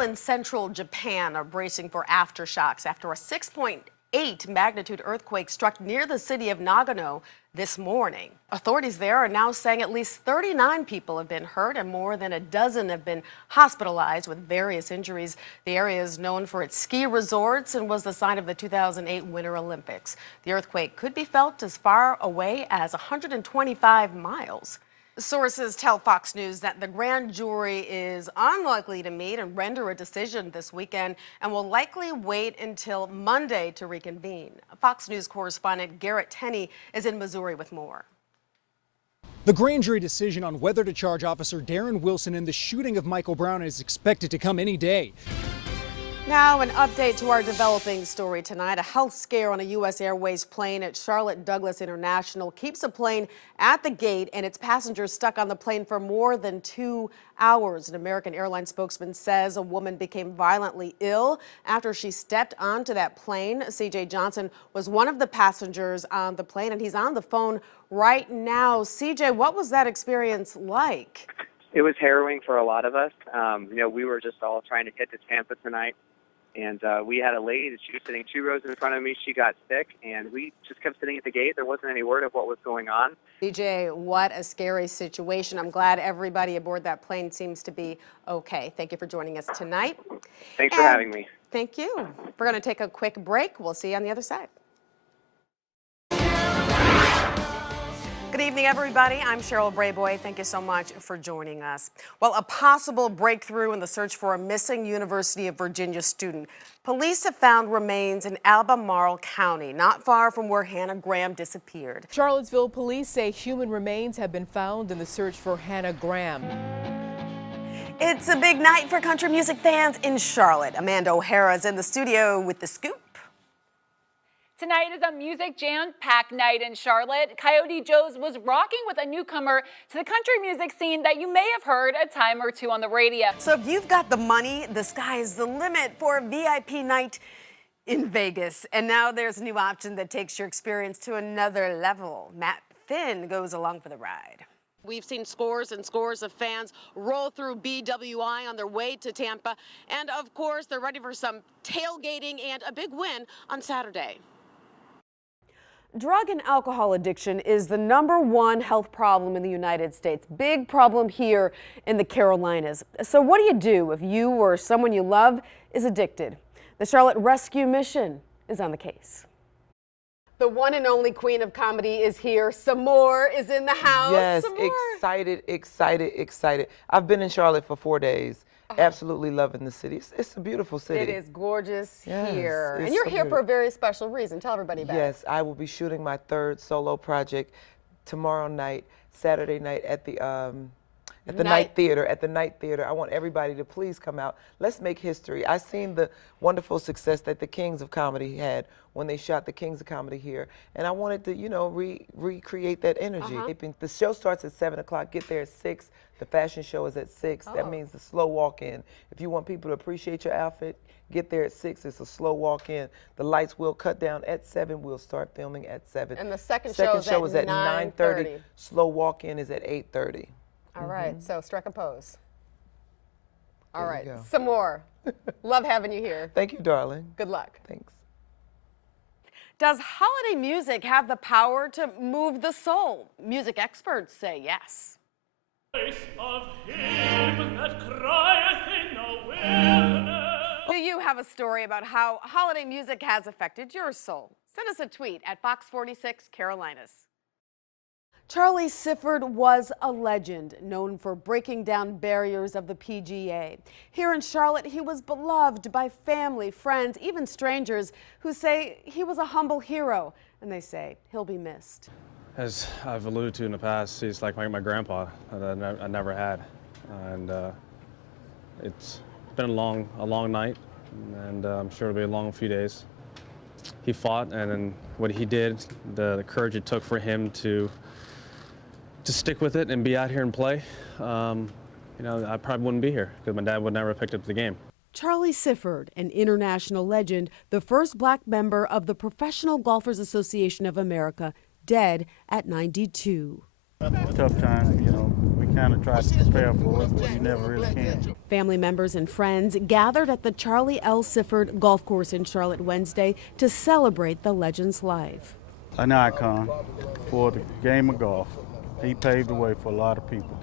People in central Japan are bracing for aftershocks after a 6.8 magnitude earthquake struck near the city of Nagano this morning. Authorities there are now saying at least 39 people have been hurt and more than a dozen have been hospitalized with various injuries. The area is known for its ski resorts and was the site of the 2008 Winter Olympics. The earthquake could be felt as far away as 125 miles. Sources tell Fox News that the grand jury is unlikely to meet and render a decision this weekend and will likely wait until Monday to reconvene. Fox News correspondent Garrett Tenney is in Missouri with more. The grand jury decision on whether to charge Officer Darren Wilson in the shooting of Michael Brown is expected to come any day. Now, an update to our developing story tonight. A health scare on a U.S. Airways plane at Charlotte Douglas International keeps a plane at the gate and its passengers stuck on the plane for more than 2 hours. An American Airlines spokesman says a woman became violently ill after she stepped onto that plane. C.J. Johnson was one of the passengers on the plane, and he's on the phone right now. C.J., what was that experience like? It was harrowing for a lot of us. We were just all trying to get to Tampa tonight. And we had a lady that she was sitting 2 rows in front of me. She got sick, and we just kept sitting at the gate. There wasn't any word of what was going on. DJ, what a scary situation. I'm glad everybody aboard that plane seems to be okay. Thank you for joining us tonight. Thanks for having me. Thank you. We're going to take a quick break. We'll see you on the other side. Good evening, everybody. I'm Cheryl Brayboy. Thank you so much for joining us. Well, a possible breakthrough in the search for a missing University of Virginia student. Police have found remains in Albemarle County, not far from where Hannah Graham disappeared. Charlottesville police say human remains have been found in the search for Hannah Graham. It's a big night for country music fans in Charlotte. Amanda O'Hara is in the studio with the scoop. Tonight is a music jam-packed night in Charlotte. Coyote Joe's was rocking with a newcomer to the country music scene that you may have heard a time or two on the radio. So if you've got the money, the sky's the limit for a VIP night in Vegas. And now there's a new option that takes your experience to another level. Matt Finn goes along for the ride. We've seen scores and scores of fans roll through BWI on their way to Tampa. And of course, they're ready for some tailgating and a big win on Saturday. Drug and alcohol addiction is the #1 health problem in the United States. Big problem here in the Carolinas. So what do you do if you or someone you love is addicted? The Charlotte Rescue Mission is on the case. The one and only queen of comedy is here. Some More is in the house. Yes, Some excited. I've been in Charlotte for 4 days. Absolutely loving the city. It's a beautiful city. It is gorgeous Yes, here. it's And you're so here beautiful. for a very special reason. Tell everybody about it. Yes, I will be shooting my 3rd solo project tomorrow night, Saturday night at the Night Theater. At the Night Theater, I want everybody to please come out. Let's make history. I've seen the wonderful success that the Kings of Comedy had when they shot the Kings of Comedy here, and I wanted to, recreate that energy. The show starts at 7 o'clock. Get there at 6. The fashion show is at 6. That means the slow walk-in. If you want people to appreciate your outfit, get there at 6. It's a slow walk-in. The lights will cut down at 7. We'll start filming at 7. And the second show is at 9:30. Slow walk-in is at 8:30. All right, so strike a pose. All There right, you go. Some More. Love having you here. Thank you, darling. Good luck. Thanks. Does holiday music have the power to move the soul? Music experts say yes. Voice of him that crieth in the wilderness. Do you have a story about how holiday music has affected your soul? Send us a tweet at Fox46 Carolinas. Charlie Sifford was a legend, known for breaking down barriers of the PGA. Here in Charlotte, he was beloved by family, friends, even strangers who say he was a humble hero, and they say he'll be missed. As I've alluded to in the past, he's like my grandpa that I never had, and it's been a long night, and I'm sure it'll be a long few days. He fought, and then what he did, the courage it took for him to stick with it and be out here and play, I probably wouldn't be here because my dad would never have picked up the game. Charlie Sifford, an international legend, the first black member of the Professional Golfers Association of America, dead at 92. Tough time, you know. We kind of try to prepare for it, but you never really can. Family members and friends gathered at the Charlie L. Sifford Golf Course in Charlotte Wednesday to celebrate the legend's life. An icon for the game of golf. He paved the way for a lot of people.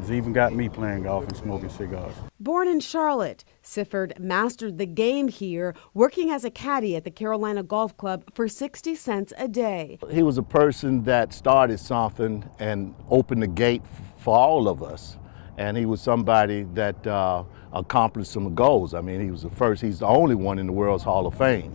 He's even got me playing golf and smoking cigars. Born in Charlotte, Sifford mastered the game here, working as a caddy at the Carolina Golf Club for 60 cents a day. He was a person that started something and opened the gate for all of us. And he was somebody that accomplished some goals. I mean, he was the first, he's the only one in the World's Hall of Fame.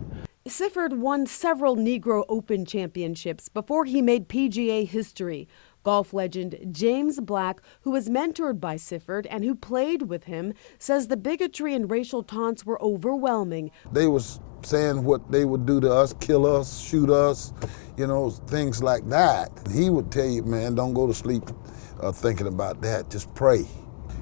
Sifford won several Negro Open championships before he made PGA history. Golf legend James Black, who was mentored by Sifford and who played with him, says the bigotry and racial taunts were overwhelming. They was saying what they would do to us, kill us, shoot us, you know, things like that. He would tell you, man, don't go to sleep thinking about that, just pray.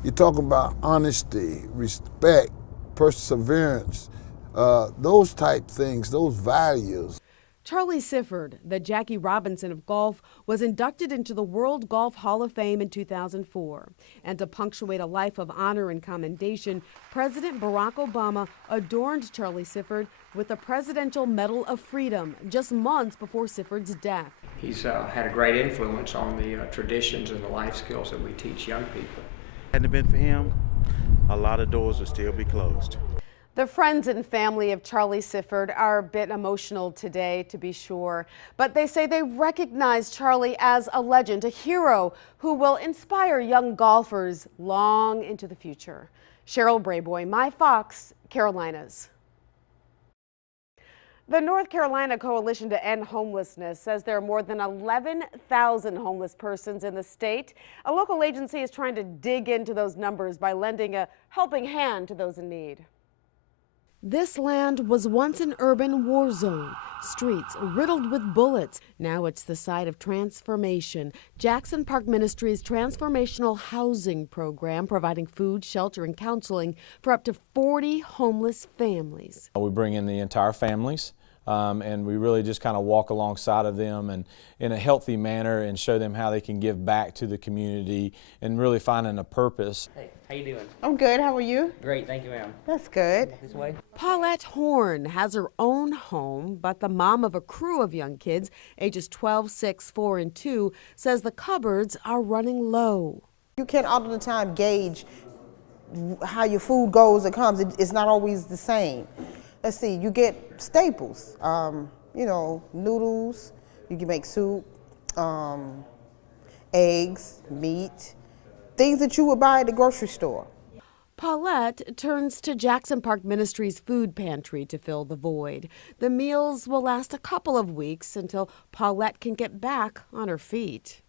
You're talking about honesty, respect, perseverance, those type things, those values. Charlie Sifford, the Jackie Robinson of golf, was inducted into the World Golf Hall of Fame in 2004. And to punctuate a life of honor and commendation, President Barack Obama adorned Charlie Sifford with the Presidential Medal of Freedom just months before Sifford's death. He's had a great influence on the traditions and the life skills that we teach young people. Hadn't it been for him, a lot of doors would still be closed. The friends and family of Charlie Sifford are a bit emotional today, to be sure, but they say they recognize Charlie as a legend, a hero who will inspire young golfers long into the future. Cheryl Brayboy, My Fox, Carolinas. The North Carolina Coalition to End Homelessness says there are more than 11,000 homeless persons in the state. A local agency is trying to dig into those numbers by lending a helping hand to those in need. This land was once an urban war zone, streets riddled with bullets. Now it's the site of transformation. Jackson Park Ministries' transformational housing program, providing food, shelter, and counseling for up to 40 homeless families. We bring in the entire families. And we really just kind of walk alongside of them and in a healthy manner and show them how they can give back to the community and really finding a purpose. Hey, how you doing? I'm good. How are you? Great, thank you, ma'am. That's good. This way. Paulette Horn has her own home, but the mom of a crew of young kids, ages 12, 6, 4, and 2, says the cupboards are running low. You can't all the time gauge how your food goes or comes. It's not always the same. Let's see, you get staples, you know, noodles, you can make soup, eggs, meat, things that you would buy at the grocery store. Paulette turns to Jackson Park Ministries food pantry to fill the void. The meals will last a couple of weeks until Paulette can get back on her feet.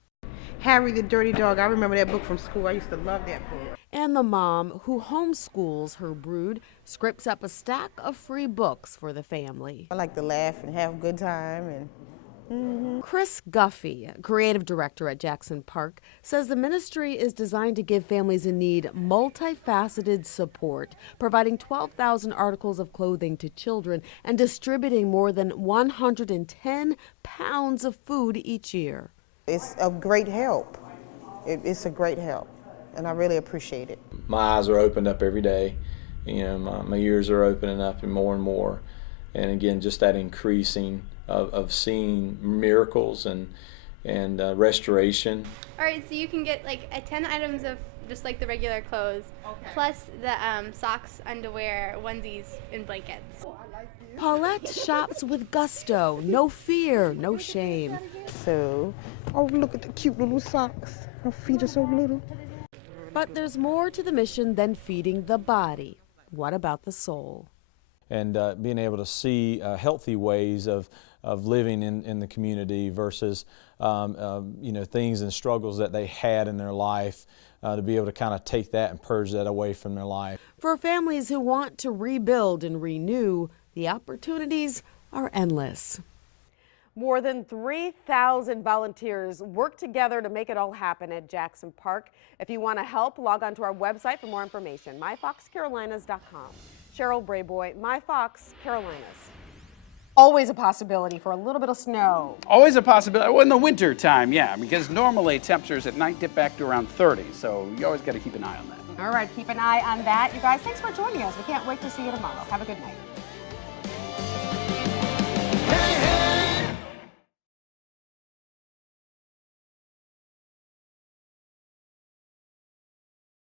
Harry the Dirty Dog, I remember that book from school. I used to love that book. And the mom, who homeschools her brood, scripts up a stack of free books for the family. I like to laugh and have a good time. Chris Guffey, creative director at Jackson Park, says the ministry is designed to give families in need multifaceted support, providing 12,000 articles of clothing to children and distributing more than 110 pounds of food each year. It's a great help. It's a great help, and I really appreciate it. My eyes are opened up every day. You know, my ears are opening up and more. And again, just that increasing of seeing miracles and restoration. All right, so you can get like 10 items of just like the regular clothes, plus the socks, underwear, onesies, and blankets. Paulette shops with gusto, no fear, no shame. So, oh, look at the cute little socks. Her feet are so little. But there's more to the mission than feeding the body. What about the soul? And being able to see healthy ways of living in the community versus you know, things and struggles that they had in their life, to be able to kind of take that and purge that away from their life. For families who want to rebuild and renew, the opportunities are endless. More than 3,000 volunteers work together to make it all happen at Jackson Park. If you want to help, log on to our website for more information, myfoxcarolinas.com. Cheryl Brayboy, My Fox, Carolinas. Always a possibility for a little bit of snow. Always a possibility. Well, in the winter time, yeah, because normally temperatures at night dip back to around 30, so you always got to keep an eye on that. All right, keep an eye on that. You guys, thanks for joining us. We can't wait to see you tomorrow. Have a good night.